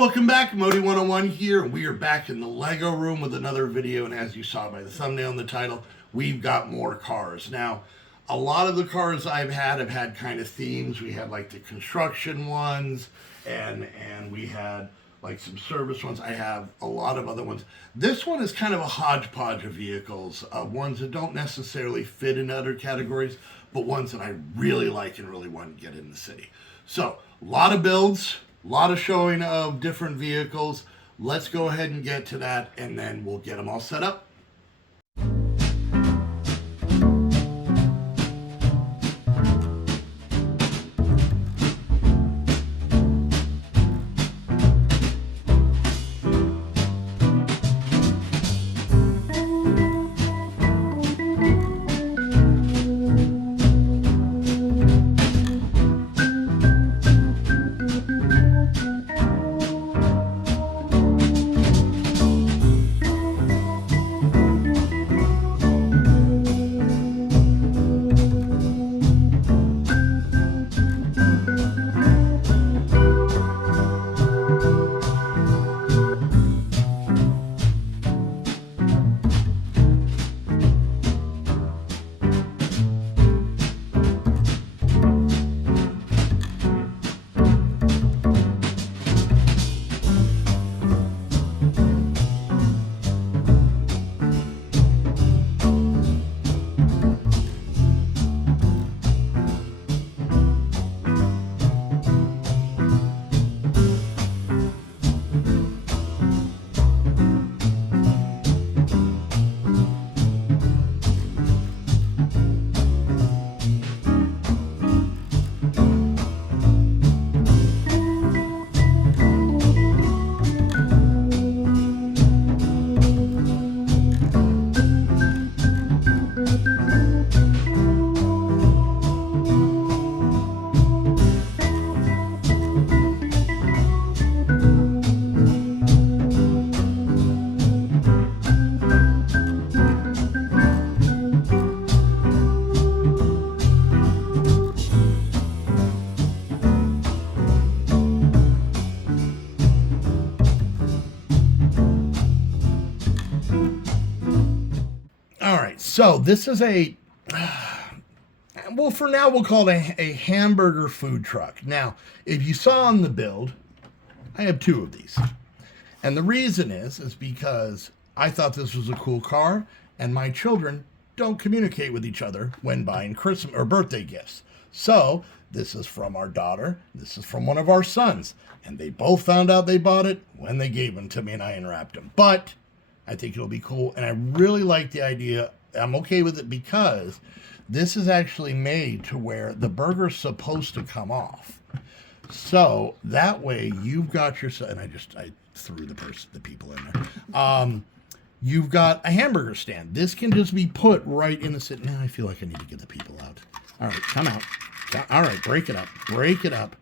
welcome back. Modi 101 here. We are back in the Lego room with another video, and as you saw by the thumbnail and the title, we've got more cars. Now, a lot of the cars I've had kind of themes. We had like the construction ones, and we had like some service ones. I have a lot of other ones. This one is kind of a hodgepodge of vehicles, ones that don't necessarily fit in other categories, but ones that I really like and really want to get in the city. So, a lot of builds, a lot of showing of different vehicles. Let's go ahead and get to that, and then we'll get them all set up. So this is well, for now we'll call it a hamburger food truck. Now, if you saw on the build, I have two of these. And the reason is because I thought this was a cool car, and my children don't communicate with each other when buying Christmas or birthday gifts. So this is from our daughter, this is from one of our sons, and they both found out they bought it when they gave them to me and I unwrapped them. But I think it'll be cool, and I really like the idea. I'm okay with it because this is actually made to where the burger's supposed to come off. So that way you've got your, and I threw the people in there. You've got a hamburger stand. This can just be put right in the sit. Now I feel like I need to get the people out. All right, come out. All right, break it up. Break it up.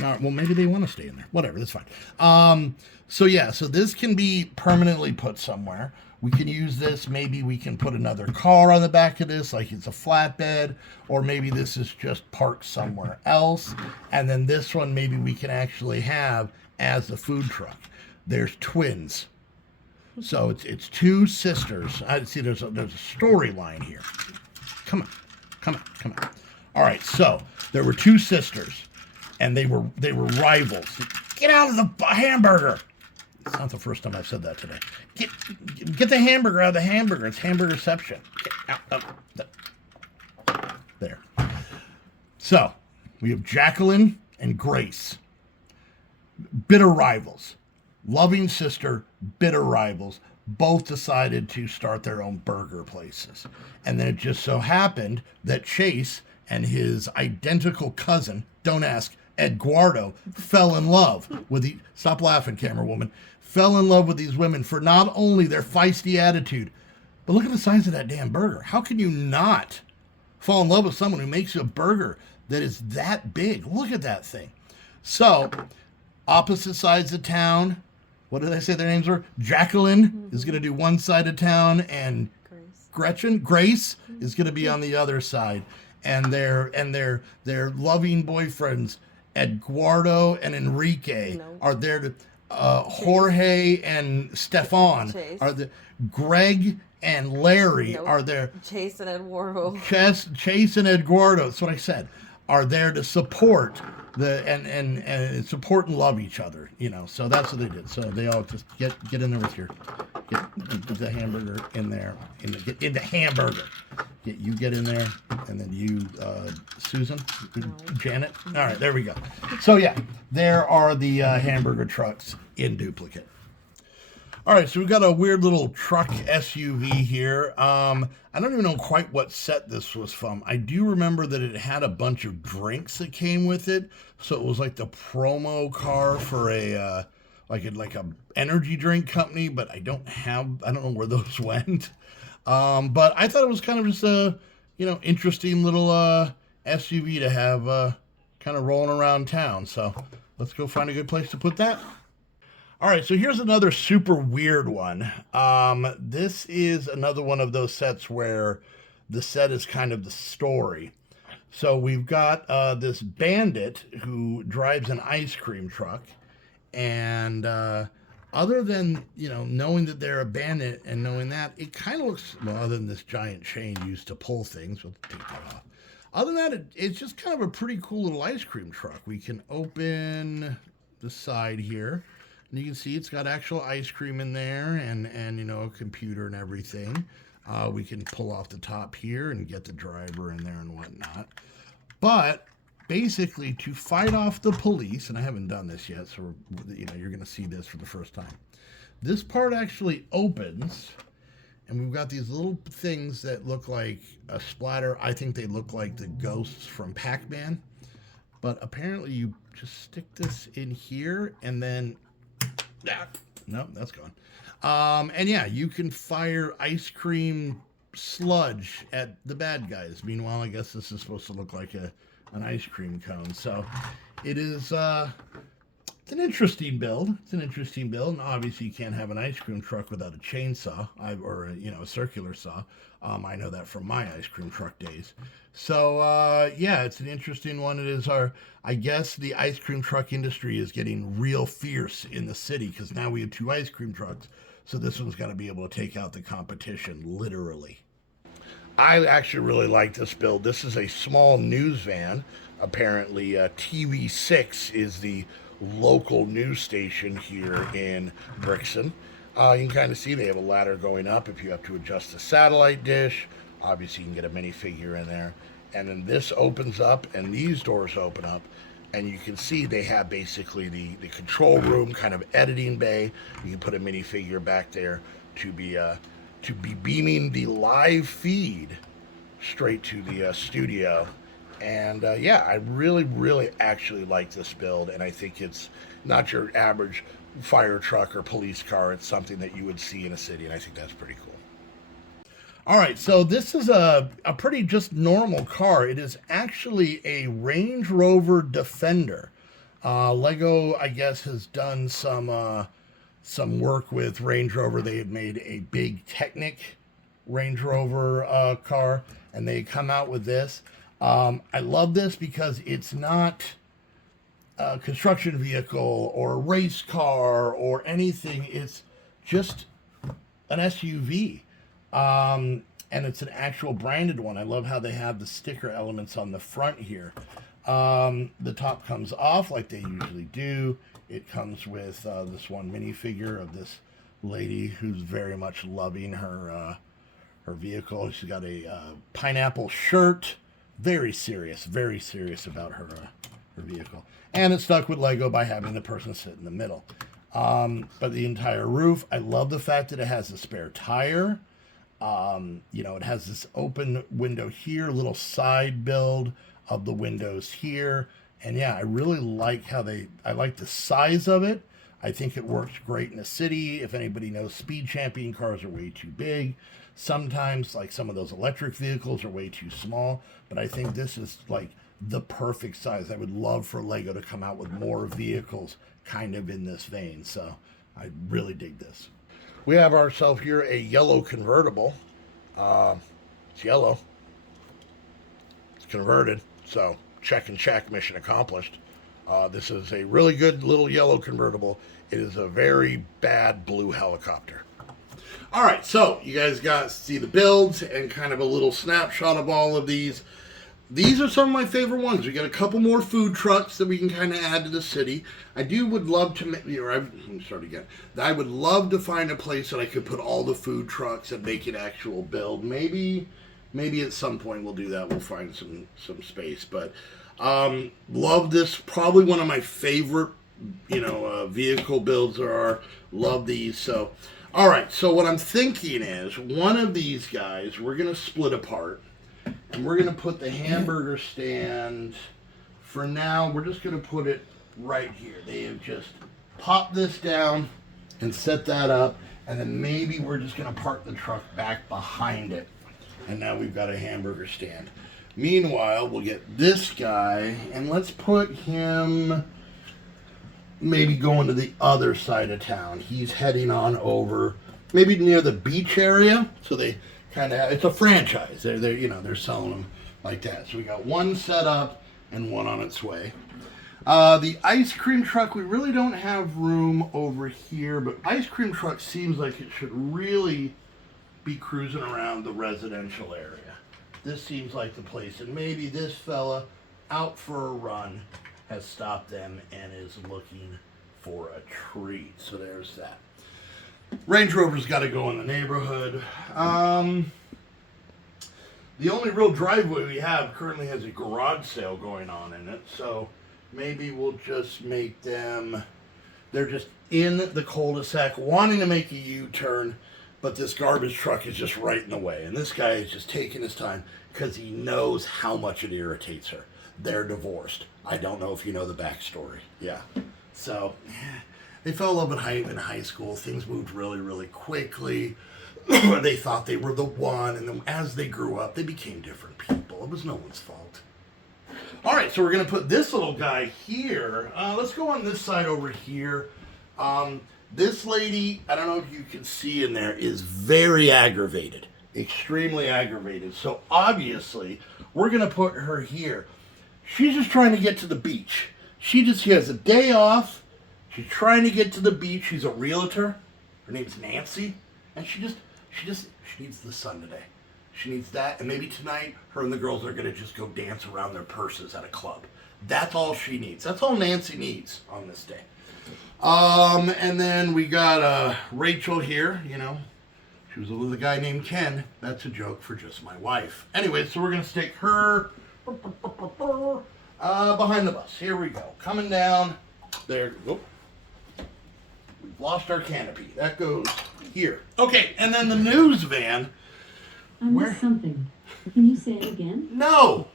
All right, well, maybe they want to stay in there. Whatever, that's fine. So this can be permanently put somewhere. We can use this, maybe we can put another car on the back of this, like it's a flatbed, or maybe this is just parked somewhere else. And then this one, maybe we can actually have as the food truck. There's twins. So it's two sisters. I see there's a storyline here. Come on. All right, so there were two sisters, and they were rivals. Get out of the hamburger. It's not the first time I've said that today. Get the hamburger out of the hamburger. It's hamburgerception. Get out of there. So we have Jacqueline and Grace. Bitter rivals. Loving sister, bitter rivals. Both decided to start their own burger places. And then it just so happened that Chase and his identical cousin, don't ask, Eduardo, fell in love with stop laughing, camera woman, fell in love with these women for not only their feisty attitude, but look at the size of that damn burger. How can you not fall in love with someone who makes you a burger that is that big? Look at that thing. So, opposite sides of town, what did I say their names were? Jacqueline is going to do one side of town, and Grace is going to be on the other side. And they're loving boyfriends, Eduardo and Enrique No. are there to. Jorge and Stefan Chase. are the. Greg and Larry Nope. are there. Chase and Eduardo. Chase and Eduardo. That's what I said. Are there to support and support and love each other. You know, so that's what they did. So they all just get in there with your get the hamburger in there. Get in the hamburger. Get in there, and then you, Susan, Janet. All right, there we go. So yeah, there are the hamburger trucks in duplicate. All right, so we've got a weird little truck SUV here. I don't even know quite what set this was from. I do remember that it had a bunch of drinks that came with it, so it was like the promo car for a like a energy drink company. But I don't know where those went. But I thought it was kind of just a interesting little SUV to have kind of rolling around town. So let's go find a good place to put that. All right, so here's another super weird one. This is another one of those sets where the set is kind of the story. So we've got this bandit who drives an ice cream truck, and other than knowing that they're a bandit and knowing that, it kind of looks, well, other than this giant chain used to pull things, we'll take that off. Other than that, it's just kind of a pretty cool little ice cream truck. We can open the side here. And you can see it's got actual ice cream in there and a computer and everything. We can pull off the top here and get the driver in there and whatnot. But basically, to fight off the police, and I haven't done this yet, so you're going to see this for the first time. This part actually opens, and we've got these little things that look like a splatter. I think they look like the ghosts from Pac-Man. But apparently, you just stick this in here, and then no, that's gone. And yeah, you can fire ice cream sludge at the bad guys. Meanwhile, I guess this is supposed to look like an ice cream cone. So it is it's an interesting build. And obviously you can't have an ice cream truck without a chainsaw or a circular saw. I know that from my ice cream truck days. So yeah, it's an interesting one. It is I guess the ice cream truck industry is getting real fierce in the city because now we have 2 ice cream trucks. So this one's got to be able to take out the competition, literally. I actually really like this build. This is a small news van. Apparently, TV6 is the local news station here in Brixton. You can kind of see they have a ladder going up if you have to adjust the satellite dish. Obviously, you can get a minifigure in there. And then this opens up, and these doors open up. And you can see they have basically the control room, kind of editing bay. You can put a minifigure back there to be beaming the live feed straight to the studio. And yeah, I really, really actually like this build. And I think it's not your average fire truck or police car. It's something that you would see in a city. And I think that's pretty cool. All right, so this is a pretty just normal car. It is actually a Range Rover Defender. Lego, I guess, has done some work with Range Rover. They had made a big Technic Range Rover car, and they come out with this. I love this because it's not a construction vehicle or a race car or anything. It's just an SUV. And it's an actual branded one. I love how they have the sticker elements on the front here. The top comes off like they usually do. It comes with this one minifigure of this lady who's very much loving her vehicle. She's got a pineapple shirt. Very serious about her vehicle. And it's stuck with Lego by having the person sit in the middle. But the entire roof, I love the fact that it has a spare tire. It has this open window here, little side build of the windows here. And yeah, I really like I like the size of it. I think it works great in a city. If anybody knows, speed champion cars are way too big. Sometimes, like some of those electric vehicles are way too small. But I think this is like the perfect size. I would love for Lego to come out with more vehicles kind of in this vein. So I really dig this. We have ourselves here a yellow convertible. It's yellow. It's converted. So check and check, mission accomplished. This is a really good little yellow convertible. It is a very bad blue helicopter. All right, so you guys got to see the builds and kind of a little snapshot of all of these. These are some of my favorite ones. We got a couple more food trucks that we can kind of add to the city. I would love to, let me start again. I would love to find a place that I could put all the food trucks and make an actual build. Maybe at some point we'll do that. We'll find some space. But love this. Probably one of my favorite, vehicle builds there are. Love these. So, all right. So what I'm thinking is one of these guys we're gonna split apart. And we're going to put the hamburger stand, for now, we're just going to put it right here. They have just popped this down and set that up. And then maybe we're just going to park the truck back behind it. And now we've got a hamburger stand. Meanwhile, we'll get this guy, and let's put him maybe going to the other side of town. He's heading on over, maybe near the beach area. So they... it's a franchise. They're selling them like that. So we got one set up and one on its way. The ice cream truck, we really don't have room over here, but ice cream truck seems like it should really be cruising around the residential area. This seems like the place, and maybe this fella out for a run has stopped them and is looking for a treat. So there's that. Range Rover's got to go in the neighborhood. The only real driveway we have currently has a garage sale going on in it, so maybe we'll just make them, they're just in the cul-de-sac wanting to make a U-turn, but this garbage truck is just right in the way, and this guy is just taking his time because he knows how much it irritates her. They're divorced. I don't know if you know the backstory. Yeah. So... they fell in love in high school. Things moved really, really quickly. They thought they were the one, and then as they grew up, they became different people. It was no one's fault. All right, so we're going to put this little guy here. Let's go on this side over here. This lady, I don't know if you can see in there, is very aggravated. Extremely aggravated. So obviously, we're going to put her here. She's just trying to get to the beach. She has a day off. She's trying to get to the beach. She's a realtor. Her name's Nancy. And she needs the sun today. She needs that. And maybe tonight, her and the girls are going to just go dance around their purses at a club. That's all she needs. That's all Nancy needs on this day. And then we got Rachel here, She was with a guy named Ken. That's a joke for just my wife. Anyway, so we're going to stick her behind the bus. Here we go. Coming down. There. Whoop. We've lost our canopy. That goes here. Okay, and then the news van. I missed something. Can you say it again? No,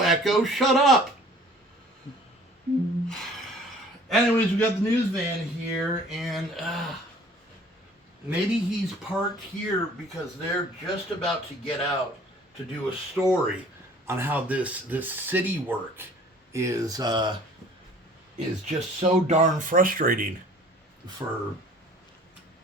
Echo, shut up. Anyways, we got the news van here, and maybe he's parked here because they're just about to get out to do a story on how this city work is just so darn frustrating for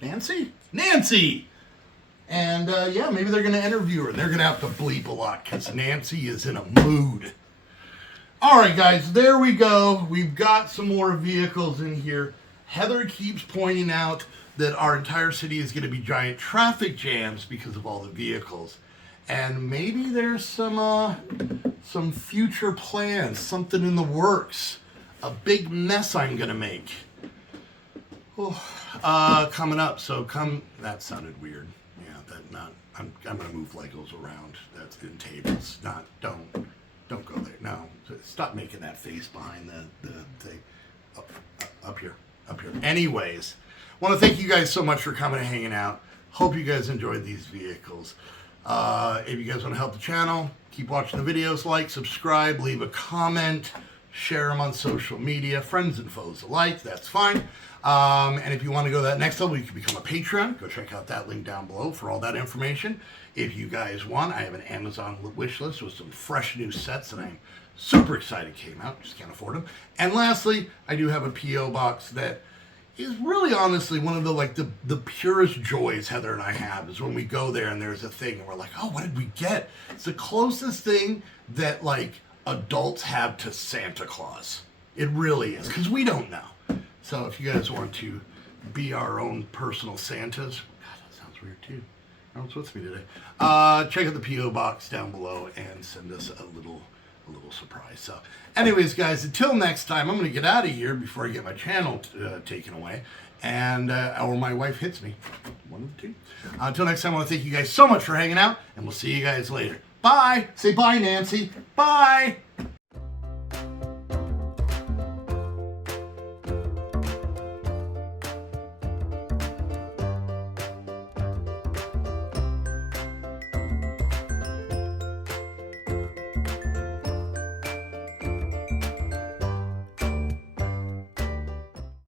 Nancy. And maybe they're going to interview her. They're going to have to bleep a lot because Nancy is in a mood. All right, guys, there we go. We've got some more vehicles in here. Heather keeps pointing out that our entire city is going to be giant traffic jams because of all the vehicles. And maybe there's some future plans, something in the works. A big mess I'm going to make. Coming up. So that sounded weird. Yeah, I'm going to move Legos around. That's in tables. Don't go there. No, stop making that face behind the thing. Up here. Anyways, want to thank you guys so much for coming and hanging out. Hope you guys enjoyed these vehicles. If you guys want to help the channel, keep watching the videos, like, subscribe, leave a comment, share them on social media, friends and foes alike, that's fine. And if you want to go that next level, you can become a Patreon. Go check out that link down below for all that information. If you guys want, I have an Amazon wish list with some fresh new sets that I'm super excited came out. Just can't afford them. And lastly, I do have a P.O. box that is really honestly one of the purest joys Heather and I have is when we go there and there's a thing and we're like, oh, what did we get? It's the closest thing that adults have to Santa Claus. It really is, because we don't know. So if you guys want to be our own personal Santas, God, that sounds weird too. That's what's me today. Check out the P.O. box down below and send us a little surprise. So, anyways, guys, until next time, I'm going to get out of here before I get my channel taken away, and or my wife hits me. One of the two. Until next time, I want to thank you guys so much for hanging out, and we'll see you guys later. Bye. Say bye, Nancy. Bye.